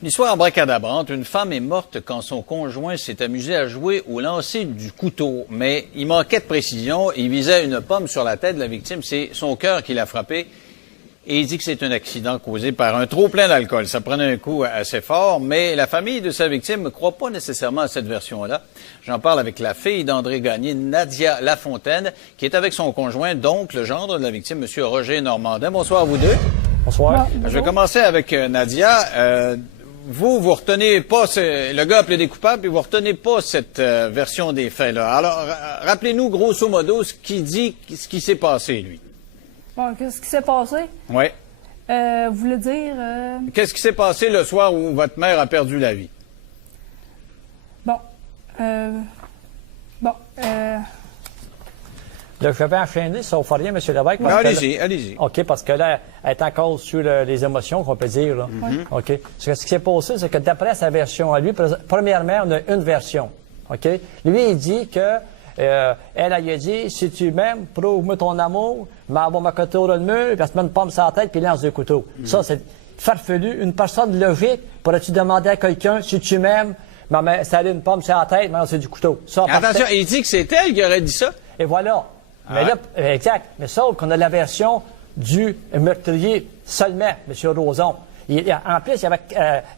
Une histoire abracadabrante. Une femme est morte quand son conjoint s'est amusé à jouer au lancer du couteau. Mais il manquait de précision. Il visait une pomme sur la tête de la victime. C'est son cœur qui l'a frappé. Et il dit que c'est un accident causé par un trop plein d'alcool. Ça prenait un coup assez fort, mais la famille de sa victime ne croit pas nécessairement à cette version-là. J'en parle avec la fille d'André Gagné, Nadia Lafontaine, qui est avec son conjoint, donc le gendre de la victime, M. Roger Normandin. Bonsoir à vous deux. Bonsoir. Je vais commencer avec Nadia. Vous retenez pas, le gars a plaidé coupable, puis vous retenez pas cette version des faits-là. Alors, rappelez-nous grosso modo ce qui s'est passé, lui. Bon, qu'est-ce qui s'est passé? Oui. Vous voulez dire... Qu'est-ce qui s'est passé le soir où votre mère a perdu la vie? Bon. Là, je vais enchaîner, sauf rien, M. Lévesque. Allez-y. OK, parce que là, elle est encore sur les émotions, qu'on peut dire. Là. OK. Ce qui s'est passé, c'est que d'après sa version à lui, premièrement, on a une version. OK? Lui, il dit que elle a dit, si tu m'aimes, prouve-moi ton amour, m'en va m'accoter au ras de mur, puis elle se met une pomme sur la tête, puis lance deux couteaux. Ça, c'est farfelu. Une personne logique, pourrais-tu demander à quelqu'un, si tu m'aimes, ça allait une pomme sur la tête, mais c'est du couteau. Ça, attention, il dit que c'est elle qui aurait dit ça? Et voilà. Mais là, exact. Mais sauf qu'on a la version du meurtrier seulement, M. Roson. En plus,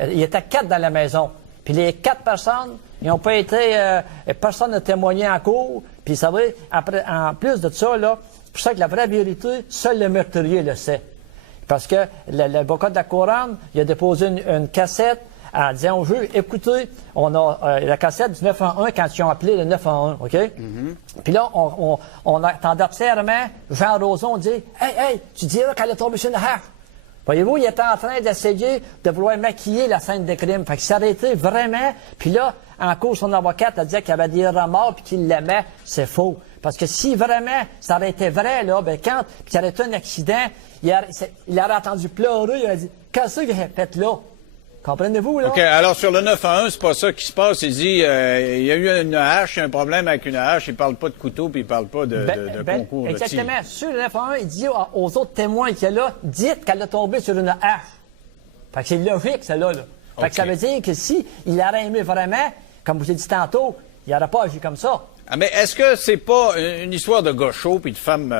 il était 4 dans la maison. Puis les 4 personnes, ils n'ont pas été... personne n'a témoigné en cours. Puis ça va, en plus de ça, là, c'est pour ça que la vraie vérité, seul le meurtrier le sait. Parce que l'avocat de la couronne, il a déposé une cassette en disant au juge, écoutez, on a la cassette du 911 quand ils ont appelé le 911, OK? Puis là, on attendait observement Jean Roson dit, hey, tu diras qu'elle est tombée sur une hache. Voyez-vous, il était en train d'essayer de vouloir maquiller la scène de crime. Fait qu'il s'arrêtait vraiment. Puis là, en cours, son avocate a dit qu'il avait des remords puis qu'il l'aimait. C'est faux. Parce que si vraiment ça aurait été vrai, là, ben quand il aurait été un accident, il aurait entendu pleurer, il aurait dit, qu'est-ce qu'il a fait là? Comprenez-vous, là? OK. Alors, sur le 911, c'est pas ça qui se passe. Il dit, il y a eu une hache, un problème avec une hache. Il parle pas de couteau, puis il parle pas de concours. Exactement. Sur le 911, il dit aux autres témoins qu'il y a là, dites qu'elle est tombée sur une hache. Fait que c'est logique, celle-là. Là. Fait que ça veut dire que si il aurait aimé vraiment, comme vous avez dit tantôt, il n'aurait pas agi comme ça. Ah, mais est-ce que c'est pas une histoire de gars chaud puis de femmes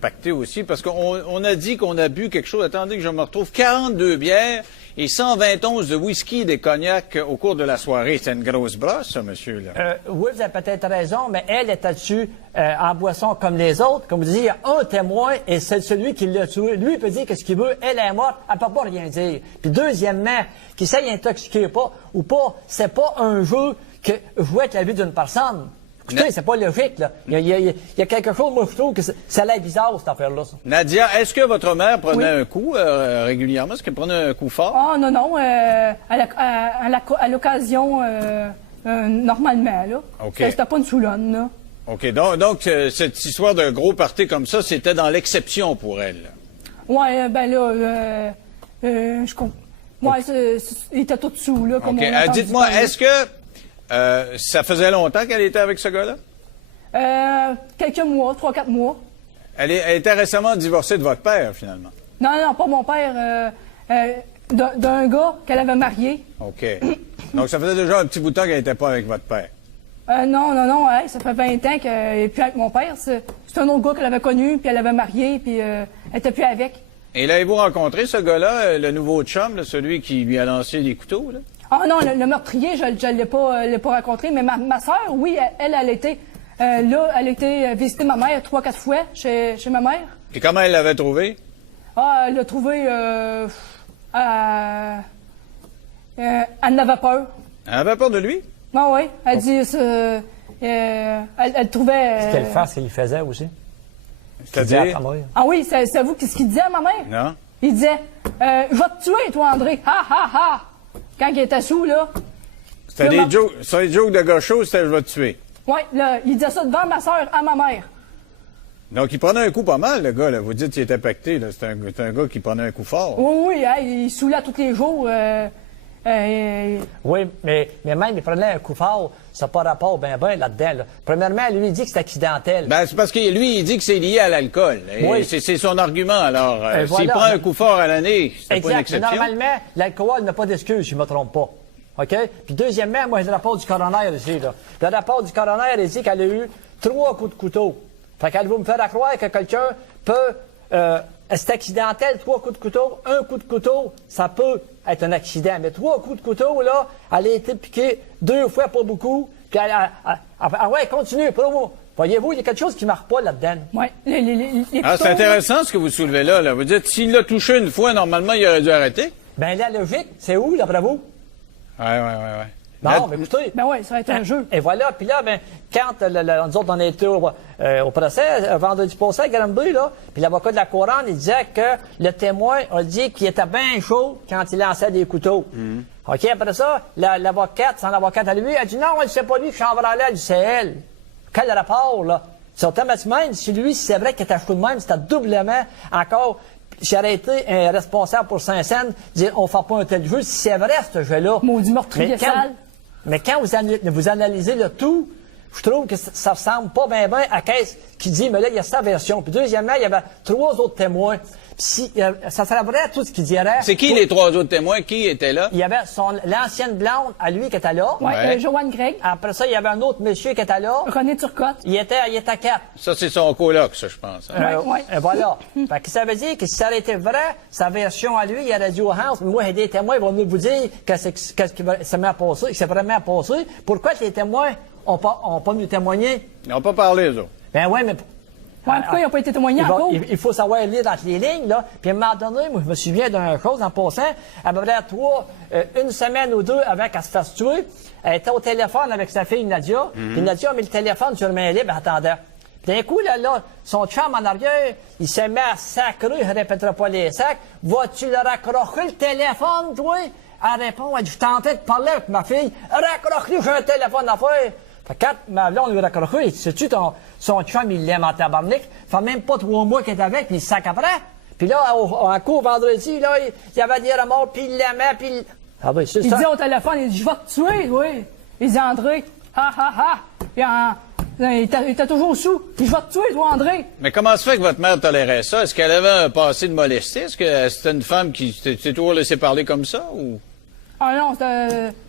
pactées aussi? Parce qu'on a dit qu'on a bu quelque chose. Attendez que je me retrouve. 42 bières et 120 onces de whisky et des cognacs au cours de la soirée. C'est une grosse brosse, ça, monsieur, là. Oui, vous avez peut-être raison, mais elle était dessus en boisson comme les autres. Comme vous disiez, il y a un témoin et c'est celui qui l'a tué. Lui, il peut dire qu'est-ce qu'il veut. Elle est morte, elle peut pas rien dire. Puis deuxièmement, qu'il s'aille intoxiquer ou pas, c'est pas un jeu que jouer avec la vie d'une personne. Écoutez, c'est pas logique, là. Il y a quelque chose, moi, je trouve que ça a l'air bizarre, cette affaire-là. Ça. Nadia, est-ce que votre mère prenait un coup régulièrement? Est-ce qu'elle prenait un coup fort? Ah, non. À l'occasion, normalement, là. OK. C'était pas une soulonne, là. OK. Donc, cette histoire de gros party comme ça, c'était dans l'exception pour elle. Ouais, ben là, je comprends. Ouais, il était tout dessous, là, comme OK. on a entendu Dites-moi, parler. est-ce que ça faisait longtemps qu'elle était avec ce gars-là? Quelques mois, 3-4 mois. Elle était récemment divorcée de votre père, finalement. Non, pas mon père. D'un gars qu'elle avait marié. OK. Donc, ça faisait déjà un petit bout de temps qu'elle n'était pas avec votre père. Non, hey, ça fait 20 ans qu'elle n'est plus avec mon père. C'est un autre gars qu'elle avait connu, puis elle avait marié, puis elle n'était plus avec. Et l'avez-vous rencontré, ce gars-là, le nouveau chum, là, celui qui lui a lancé des couteaux, là? Ah non, le meurtrier, je ne l'ai pas rencontré, mais ma soeur, oui, elle était elle était visiter ma mère 3-4 fois chez ma mère. Et comment elle l'avait trouvé? Ah, elle l'a trouvé, elle n'avait peur. Elle avait peur de lui? Ah oui, elle dit, elle trouvait... Quelle face qu'il faisait aussi? C'est-à-dire? Ah oui, c'est vous ce qu'il disait à ma mère? Non. Il disait, je vais te tuer, toi, André. Ha, ha, ha! Quand il était sous, là. C'était des jokes de gars chauds, c'était je vais te tuer. Oui, là, il disait ça devant ma soeur à ma mère. Donc, il prenait un coup pas mal, le gars, là. Vous dites qu'il était pacté, là. C'est un gars qui prenait un coup fort. Oui, il saoulait tous les jours. Oui, mais même, il prenait un coup fort, ça n'a pas rapport ben là-dedans. Là. Premièrement, lui, il dit que c'est accidentel. Ben, c'est parce que lui, il dit que c'est lié à l'alcool. Oui. C'est son argument. Alors, voilà. s'il prend un coup fort à l'année, c'est pas une Exact. Mais exception. normalement, l'alcool n'a pas d'excuse, si je ne me trompe pas. OK? Puis deuxièmement, moi, j'ai le rapport du coroner ici. Là. Le rapport du coroner, il dit qu'elle a eu 3 coups de couteau. Fait qu'elle veut me faire croire que quelqu'un peut... c'est accidentel, 3 coups de couteau. 1 coup de couteau, ça peut être un accident. Mais 3 coups de couteau, là, elle a été piquée 2 fois, pas beaucoup. Puis ouais, continue, promo. Voyez-vous, il y a quelque chose qui ne marche pas là-dedans. Oui. C'est intéressant ce que vous soulevez là. Vous dites, s'il l'a touché une fois, normalement, il aurait dû arrêter. Ben la logique, c'est où, d'après vous? Ouais. Non, mais écoutez. Ben oui, ça va être un jeu. Et voilà, puis là, ben, quand nous autres, on était au procès, vendredi passé à Granby, là, puis l'avocat de la couronne, il disait que le témoin a dit qu'il était bien chaud quand il lançait des couteaux. OK, après ça, l'avocate, son avocate à lui, a dit non, c'est pas lui qui chambranlait, elle dit c'est elle. Quel rapport, là? C'est automatiquement, si lui, si c'est vrai qu'il était chaud de même, c'était doublement encore. J'aurais été un responsable pour Saint-Saëns, dire on ne fait pas un tel jeu, si c'est vrai ce jeu-là. Maudit meurtrier sale. Mais quand vous analysez le tout, je trouve que ça ressemble pas bien à qu'est-ce qui dit, mais là, il y a sa version. Puis deuxièmement, il y avait 3 autres témoins. Puis si, ça serait vrai tout ce qu'il dirait. C'est qui les 3 autres témoins? Qui étaient là? Il y avait l'ancienne blonde à lui qui était là. Oui, Ouais. Joanne Gregg. Après ça, il y avait un autre monsieur qui était là. René Turcotte. Il était 4. Ça, c'est son coloc, ça, je pense. Hein? Ouais. Voilà. Fait que ça veut dire que si ça aurait été vrai, sa version à lui, il aurait dit au Hans, moi, j'ai des témoins, ils vont nous vous dire qu'est-ce qui s'est mis à passer, que c'est vraiment passé. Pourquoi les témoins ont pas nous témoigner? Ils n'ont pas parlé, eux autres. Ben ouais, mais... Pourquoi ils n'ont pas été témoignés encore? Il faut savoir lire entre les lignes, là. Puis à un moment donné, moi, je me souviens d'une chose en passant, à peu près une semaine ou 2 avant qu'elle se fasse tuer, elle était au téléphone avec sa fille Nadia, puis Nadia a mis le téléphone sur main libre, elle attendait. Puis d'un coup, là, son chum en arrière, il s'est mis à sacrer, je ne répéterai pas les sacs. Vas-tu le raccrocher le téléphone, toi? Elle répond, elle dit, je tentais de parler avec ma fille. Raccroche-lui, j'ai un téléphone à faire. Fait que quand ma blonde lui a raccroché, il dit, sais-tu, son chum, il l'aime en tabarnak. Ça fait même pas 3 mois qu'il est avec, puis il se sac après. Puis là, en cours, vendredi, là, il y avait des remords, puis il l'aimait, puis... Ah oui, c'est ça. Il dit au téléphone, il dit, je vais te tuer, oui. Il dit, André, il était toujours sous. Il dit, je vais te tuer, toi, André. Mais comment se fait que votre mère tolérait ça? Est-ce qu'elle avait un passé de molestie? Est-ce que c'était une femme qui s'est toujours laissé parler comme ça? Ou... Ah non,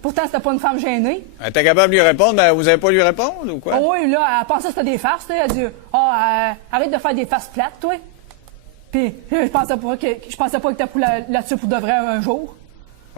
pourtant, c'était pas une femme gênée. Elle était capable de lui répondre, mais vous n'avez pas lui répondre, ou quoi? Oh oui, là, elle pensait que c'était des farces, tu sais. Elle dit, arrête de faire des farces plates, toi. Puis, je pensais pas que t'as pris là-dessus pour de vrai un jour.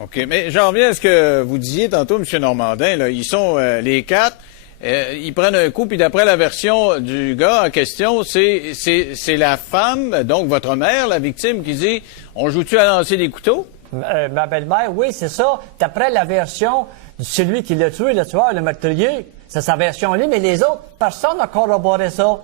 OK, mais j'en reviens à ce que vous disiez tantôt, M. Normandin, là. Ils sont les 4, ils prennent un coup, puis d'après la version du gars en question, c'est la femme, donc votre mère, la victime, qui dit, on joue-tu à lancer des couteaux? Ma belle-mère, oui, c'est ça. D'après la version de celui qui l'a tué, le tueur, le meurtrier, c'est sa version-là, mais les autres, personne n'a corroboré ça.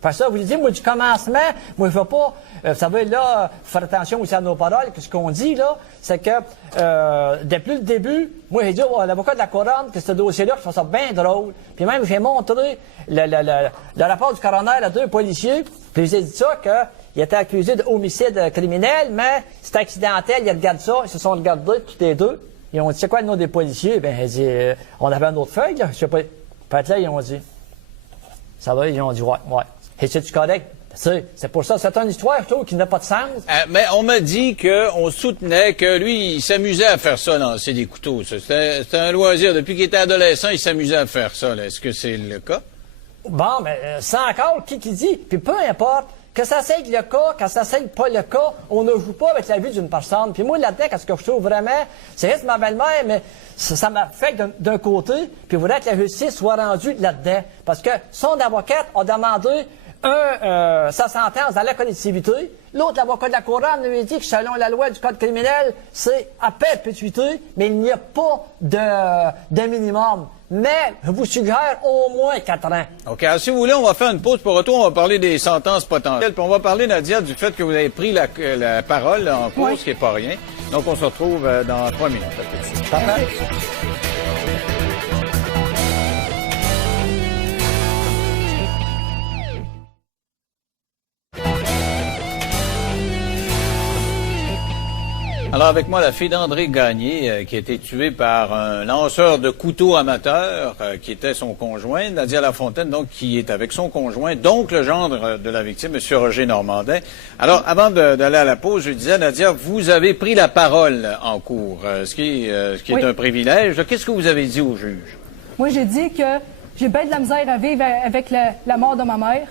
Parce que ça, vous dites, moi, du commencement, moi, je veux pas, vous savez, là, faire attention aussi à nos paroles, que ce qu'on dit, là, c'est que, depuis le début, moi, j'ai dit à l'avocat de la couronne que ce dossier-là, je trouve ça bien drôle. Puis même, j'ai montré le rapport du coroner à 2 policiers, puis j'ai dit ça, qu'il était accusé d'homicide criminel, mais c'est accidentel, ils regardent ça, ils se sont regardés, tous les 2. Ils ont dit, c'est quoi le nom des policiers? Ben, j'ai dit, on avait une autre feuille, là, je sais pas. Puis là, ils ont dit, ça va, ils ont dit, ouais. Et c'est-tu correct? C'est pour ça, c'est une histoire, je trouve, qui n'a pas de sens. Mais on m'a dit qu'on soutenait que lui, il s'amusait à faire ça, lancer des couteaux. C'était un loisir. Depuis qu'il était adolescent, il s'amusait à faire ça. Est-ce que c'est le cas? Bon, mais c'est encore qui dit. Puis peu importe, que ça soit le cas, que ça soit pas le cas, on ne joue pas avec la vie d'une personne. Puis moi, là-dedans, ce que je trouve vraiment, c'est juste ma belle-mère, mais ça m'affecte d'un côté, puis je voudrais que la justice soit rendue là-dedans. Parce que son avocate a demandé sa sentence dans la collectivité. L'autre, l'avocat de la couronne, lui dit que selon la loi du Code criminel, c'est à perpétuité, mais il n'y a pas de minimum. Mais je vous suggère au moins 4 ans. OK. Alors, si vous voulez, on va faire une pause. Pour retour, on va parler des sentences potentielles. Puis on va parler, Nadia, du fait que vous avez pris la parole là, en cours, Oui. ce qui n'est pas rien. Donc, on se retrouve dans 3 minutes. Parfait. Alors avec moi, la fille d'André Gagné, qui a été tuée par un lanceur de couteaux amateur, qui était son conjoint, Nadia Lafontaine, donc qui est avec son conjoint, donc le gendre de la victime, M. Roger Normandin. Alors, avant d'aller à la pause, je disais, Nadia, vous avez pris la parole en cours, ce qui est un privilège. Qu'est-ce que vous avez dit au juge? Moi, j'ai dit que j'ai bien de la misère à vivre avec la mort de ma mère.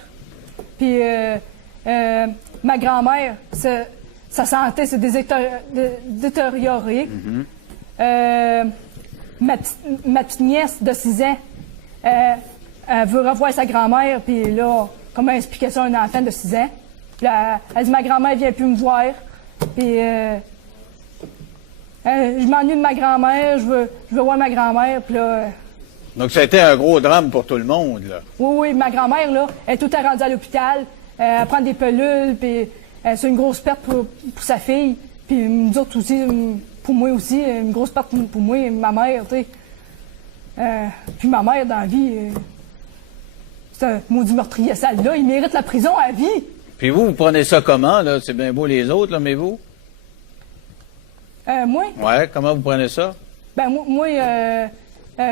Puis ma grand-mère, sa santé s'est détériorée. Ma petite nièce de 6 ans, elle veut revoir sa grand-mère, puis là, comment expliquer ça à un enfant de 6 ans? Puis là, elle dit, ma grand-mère vient plus me voir, puis je m'ennuie de ma grand-mère, je veux voir ma grand-mère, puis là... Donc, ça a été un gros drame pour tout le monde, là. Oui, ma grand-mère, là, elle est tout rendue à l'hôpital, elle prend des pilules, puis c'est une grosse perte pour sa fille, puis nous autres aussi, pour moi aussi, une grosse perte pour moi, ma mère, tu sais. Puis ma mère, dans la vie, c'est un maudit meurtrier sale, là, il mérite la prison à vie. Puis vous prenez ça comment, là? C'est bien beau les autres, là, mais vous? Moi? Ouais, comment vous prenez ça? Ben, moi,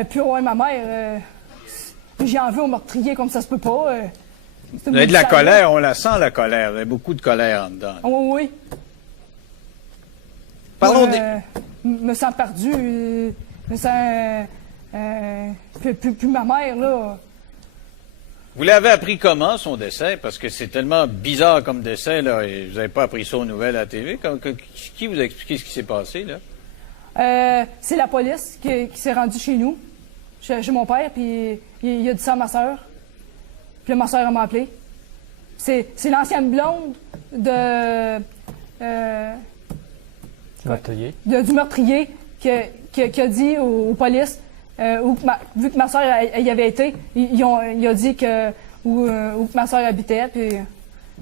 puis ouais, ma mère, j'en veux au meurtrier comme ça se peut pas. Vous avez de la colère, on la sent, la colère. Vous avez beaucoup de colère en dedans. Oui, oui. Parlons me sens perdu, me sens... puis ma mère, là... Vous l'avez appris comment, son décès? Parce que c'est tellement bizarre comme décès, là, et vous n'avez pas appris ça aux nouvelles à la TV. Qui vous a expliqué ce qui s'est passé, là? C'est la police qui s'est rendue chez nous, chez mon père, puis il a dit ça à ma soeur. Puis là, ma soeur m'a appelé. C'est l'ancienne blonde du meurtrier qui a dit aux polices, vu que ma soeur y avait été, il a dit où ma soeur habitait, puis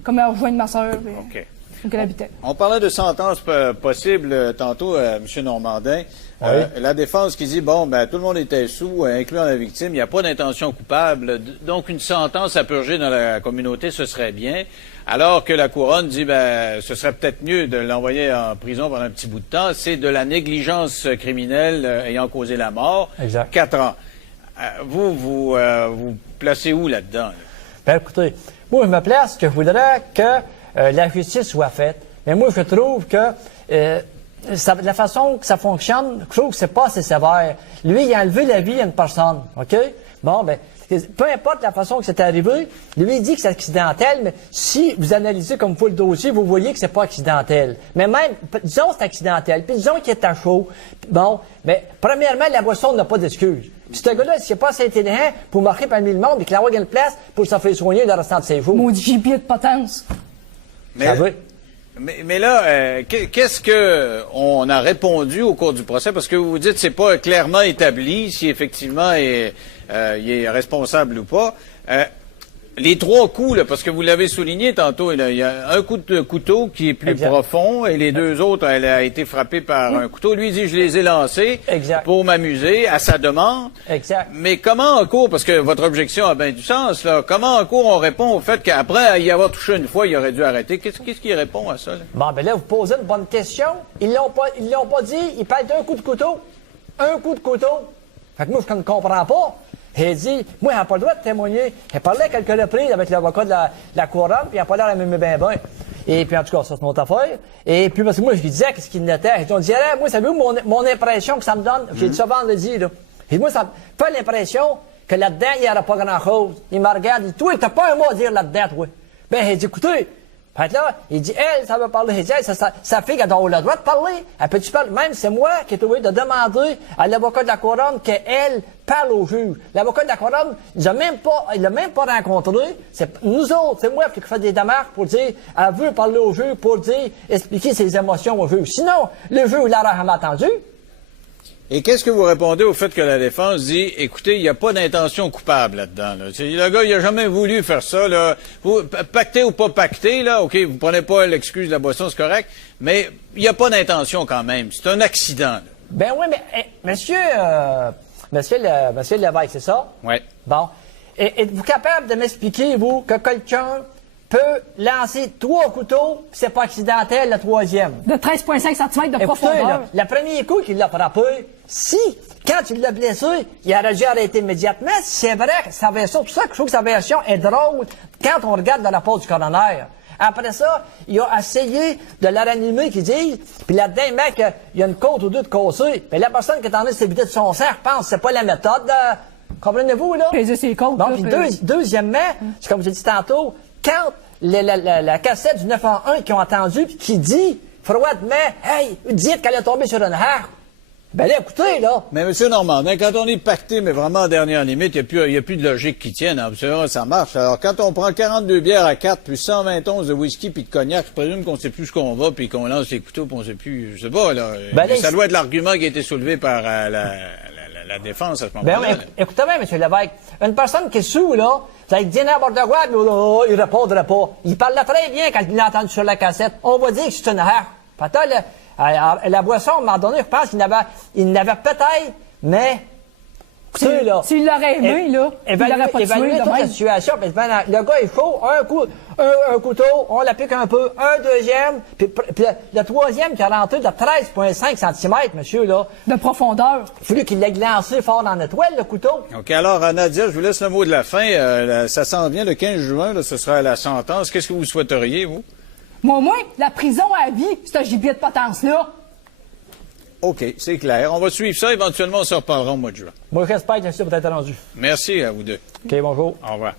comme elle rejoint ma soeur. OK. qu'elle habitait. On parlait de sentences possibles tantôt, M. Normandin. Oui. La défense qui dit, bon, ben tout le monde était sous, incluant la victime, il n'y a pas d'intention coupable, donc une sentence à purger dans la communauté, ce serait bien. Alors que la couronne dit, ben ce serait peut-être mieux de l'envoyer en prison pendant un petit bout de temps. C'est de la négligence criminelle ayant causé la mort. Exact. 4 ans. Vous placez où là-dedans? Ben écoutez, moi je me place que je voudrais que la justice soit faite. Mais moi je trouve que la façon que ça fonctionne, je trouve que c'est pas assez sévère. Lui, il a enlevé la vie à une personne, OK? Bon, ben, peu importe la façon que c'est arrivé, lui, il dit que c'est accidentel, mais si vous analysez comme vous le dossier, vous voyez que c'est pas accidentel. Mais même, disons que c'est accidentel, puis disons qu'il est à chaud. Bon, mais premièrement, la boisson n'a pas d'excuse. Puis ce gars-là, s'il n'est pas assez intelligent pour marcher parmi le monde et qu'il a une place pour se faire soigner le restant de ses jours. Maudit gibier de potence. Mais là, qu'est-ce que on a répondu au cours du procès? Parce que vous vous dites c'est pas clairement établi si effectivement il est responsable ou pas. Les 3 coups, là, parce que vous l'avez souligné tantôt, il y a un coup de couteau qui est plus profond et les 2 autres, elle a été frappée par un couteau. Lui, il dit, je les ai lancés pour m'amuser, à sa demande. Exact. Mais comment en cours, parce que votre objection a bien du sens, là, comment en cours on répond au fait qu'après y avoir touché une fois, il aurait dû arrêter? Qu'est-ce qu'il répond à ça? Là? Bon, ben là, vous posez une bonne question. Ils l'ont pas dit, ils parlent d'un coup de couteau. Un coup de couteau. Fait que moi, je ne comprends pas. Il dit, moi, il n'a pas le droit de témoigner. Il parlait à quelques reprises avec l'avocat de la couronne, puis il n'a pas l'air à m'aimer bien. Et puis, en tout cas, ça, c'est notre affaire. Et puis, parce que moi, je lui disais qu'est-ce qu'il n'était. On disait, moi, savez-vous mon impression que ça me donne? J'ai dit ça vendredi, là. Et moi, ça me fait l'impression que là-dedans, il n'y aura pas grand-chose. Il me regarde, il dit, toi, t'as pas un mot à dire là-dedans, toi. Ben, il dit, écoutez, fait là, il dit, elle, ça veut parler. Il dit, elle, sa fille, elle a le droit de parler. Elle peut-tu parler? Même, c'est moi qui ai trouvé de demander à l'avocat de la couronne qu'elle parle au juge. L'avocat de la couronne, il l'a même pas rencontré. C'est nous autres, c'est moi qui fais des démarches pour dire, elle veut parler au juge pour dire, expliquer ses émotions au juge. Sinon, le juge, il l'aurait jamais entendu. Et qu'est-ce que vous répondez au fait que la défense dit, écoutez, il n'y a pas d'intention coupable là-dedans. Là. Le gars, il n'a jamais voulu faire ça. Là. Vous, pacter ou pas pacter, là, OK, vous prenez pas l'excuse de la boisson, c'est correct, mais il n'y a pas d'intention quand même. C'est un accident. Là. Ben oui, mais monsieur Lévesque, c'est ça? Oui. Bon. Êtes-vous capable de m'expliquer, vous, que quelqu'un peut lancer 3 couteaux, puis c'est pas accidentel, le troisième. De 13,5 cm de Écoutez, profondeur. là, le premier coup qu'il l'a frappé, si, quand il l'a blessé, il aurait dû arrêter immédiatement, c'est vrai que sa version, tout ça, je trouve que sa version est drôle quand on regarde le rapport du coroner. Après ça, il a essayé de la ranimer, qu'ils disent, puis là-dedans, mec, il y a une côte ou deux de cassée. Mais la personne qui est en train de s'éviter de son sang, je pense, c'est pas la méthode, comprenez-vous, là? Peser ses côtes, Bon, là, puis puis- deuxièmement, c'est comme j'ai dit tantôt, quand la cassette du 911 qu'ils ont entendu, puis qui dit froidement, hey, dites qu'elle est tombée sur une harpe. Ben là, écoutez, là. Mais M. Normandin, quand on est pacté, mais vraiment en dernière limite, il n'y a plus de logique qui tienne. Hein. Ça marche. Alors, quand on prend 42 bières à 4, plus 120 onces de whisky puis de cognac, je présume qu'on sait plus ce qu'on va, puis qu'on lance les couteaux, puis on sait plus, je sais pas, là. Ben là, ça doit être l'argument qui a été soulevé par la défense à ce Ben moment-là. oui, écoutez bien, M. Lévesque. Une personne qui est sous, là, ça va dire n'importe quoi, puis oh, il répondrait pas. Il parle très bien quand il l'a entendu sur la cassette. On va dire que c'est une harpe. Peut-être, la boisson, à un moment donné, je pense qu'il n'avait peut-être, mais, écoutez, là. S'il l'aurait aimé, là, il l'aurait pas tué évaluer de toute la même. situation. Puis, ben, le gars est chaud, un couteau, on l'applique un peu, un deuxième, puis le troisième qui a rentré de 13,5 cm, monsieur, là. De profondeur. Il a fallu qu'il l'ait lancé fort dans la toile, le couteau. OK, alors, Nadia, je vous laisse le mot de la fin. Ça s'en vient le 15 juin, là, ce sera la sentence. Qu'est-ce que vous souhaiteriez, vous? Moi, au moins, la prison à vie, ce gibier de potence-là. OK, c'est clair. On va suivre ça. Éventuellement, on se reparlera au mois de juin. Moi, j'espère que ça peut être rendu. Merci à vous deux. OK, bonjour. Au revoir.